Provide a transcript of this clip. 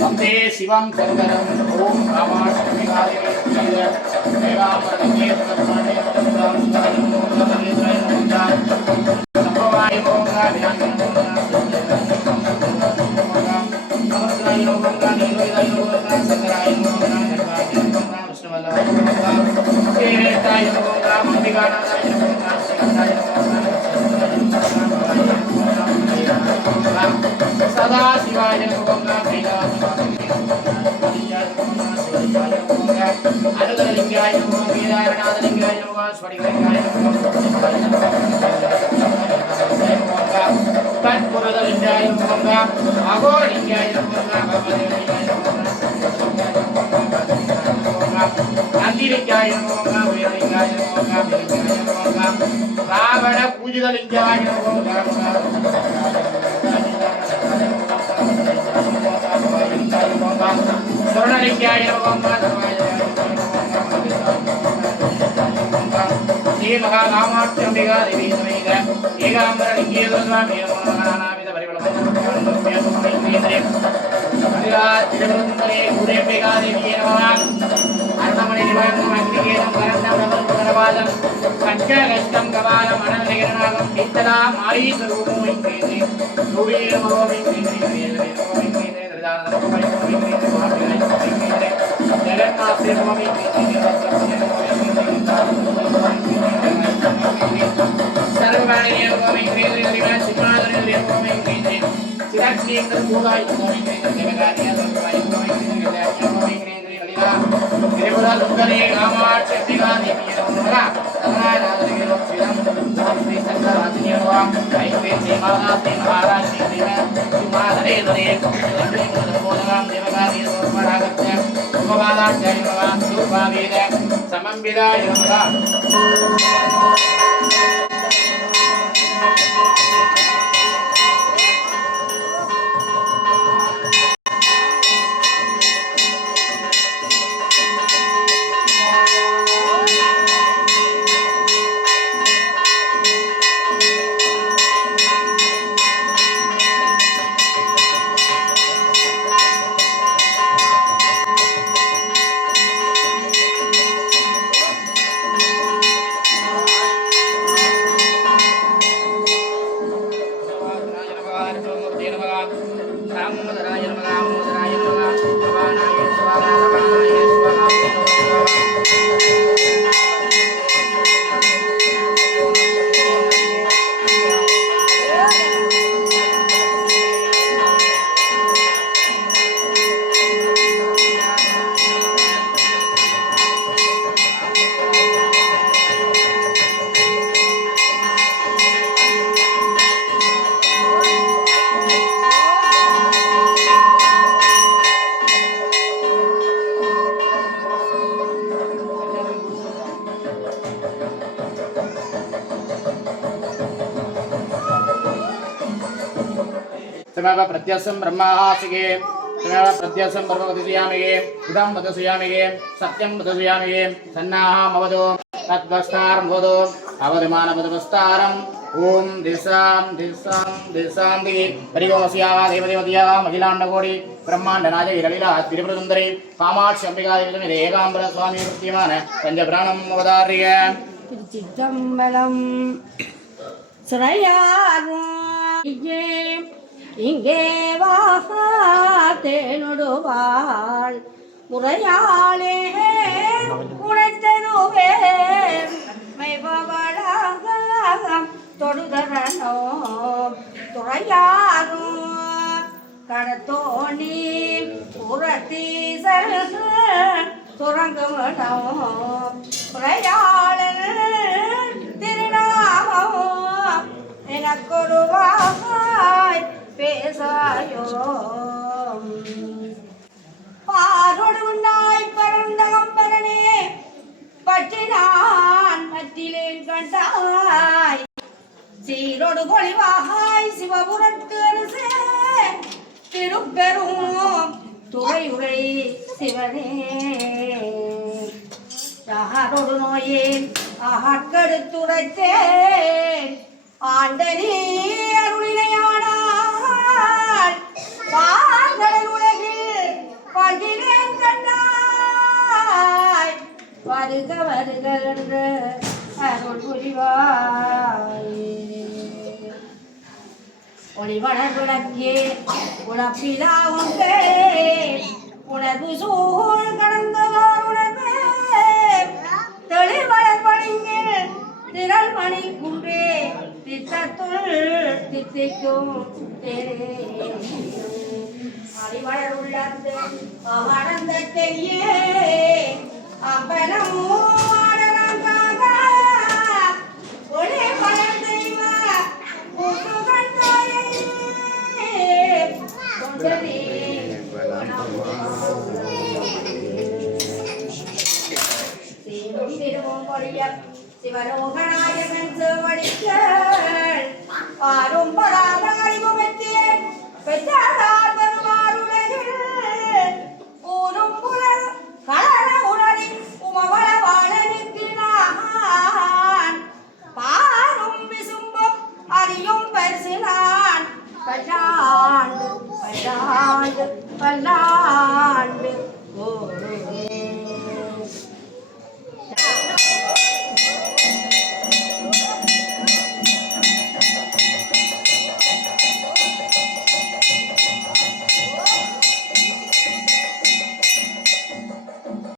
वंदे शिवं शंकरं ओम रामाष्टमीकाले देवामरणे सर्वाणे संभवाय मोगा नमस्काराय मोगा नीलोय मोगा संकराय मोगा धर्माय विष्णुवल्लभाय मोगा केताय मोगा मंदिगानाय मोगा सिद्धाय मोगा सदा शिवाय मोगा अनुदलिंगाय नमः केदारनाथलिंगाय नमः स्फटिकलिंगाय नमः तत्पुरुषलिंगाय नमः अघोरलिंगाय नमः भगवलिंगाय नमः नंदिलिंगाय नमः वीरलिंगाय नमः रावण पूजितलिंगाय नमः स्वर्णलिंगाय नमः श्री महाकामाख्यंबिका देवी समेत एकांबरलिंगे स्वामी नानाविध परिवृतमन्त्रे तिरुवनंतरे गुरेंबिका देवी नमः अर्धमणि निवारणं अग्निकेतं करण्डं प्रबलवादं पंचगष्टं कपालं अनलगिरणागं चित्तदा मारी स्वरूपं विक्रेते सूर्ये नमो विक्रेते जगन्नाथ से नमो सर्ववाणी नमो विक्रेते हरिवास सिंहासने नमो विक्रेते चिराग्नि सर्वभूताय नमो विक्रेते देवगानि सर्ववाय नमो विक्रेते नमो विक्रेते हरिला त्रिपुरा सुंदरी कामाक्षी अंबिका देवी नमः तमनाराधने नमः श्री शंकराचार्य नमः ऐक्य महाराज महाराज श्री महाधरे धरे नमोदगां देवगानि सर्वरागत्य उपवादाचार्य नमः सुभावेद समंबिदाय नमः तमेव प्रत्यसं ब्रह्मासिके तमेव प्रत्यसं ब्रह्मवदस्यामिगे इदं वदस्यामिगे सत्यं वदस्यामिगे सन्नाहमवदो तद्वस्तारं वदो अवदमानवदवस्तारं ओम दिशां दिशां दिशां दिगे परिगोमस्यावा देवदेवत्या महिलाण्डकोटि ब्रह्माण्डनाय विरलिला तिरुवनंतरे कामाक्षी अंबिका देवी ஏகாம்பர சுவாமி முக்கியமான பஞ்சபிராணம் அவதாரிய திருச்சிற்றம்பலம் சுரையாரும் இங்கே வாசத்தேனுடுவாள் முறையாளே உழைத்தருவே மெய்பவளாக தொடுதரனோ துறையாரும் கடத்தோணி புறத்தீசல் துறங்குமிடம் உரையாளர் திருநாமம் எனக்கொருவாய் பேசாயோ பாரோடு உண்டாய் பரந்தகம்பரனே பற்றினான் மற்றிலேன் கண்டாய் சீரோடு பொழிவாகாய் சிவபுரத்து அரசே திருப்பெரும் துறையுரை சிவனே யாரோடு நோயே ஆட்கெடுத்துரைத்தேன் ஆண்டனே அருளினையானாள் பால்கடல் உலகில் பகிரேன் கண்டாய் வருக வருக என்ற அருள் புரிவாய் ஒளிவளர் விளக்கே உணப்பிலா ஒன்றே உணர்வு சூழ் கடந்ததோர் உணர்வே தெளிவளர் பணிங்கில் திரள் மணி குன்றே திட்டத்துள் தித்திக்கும் தேரே அறிவளர் உள்ளத்து அமர்ந்த தெய்யே அப்பனமோ ஆடலங்காக ஒளி பலர் தெய்வ கூட்டுகள் தாயே தொண்டனே சிவரோகநாயகன் சேவடிக்கள் ஆரும் பராமரிக்கும் பெற்றார்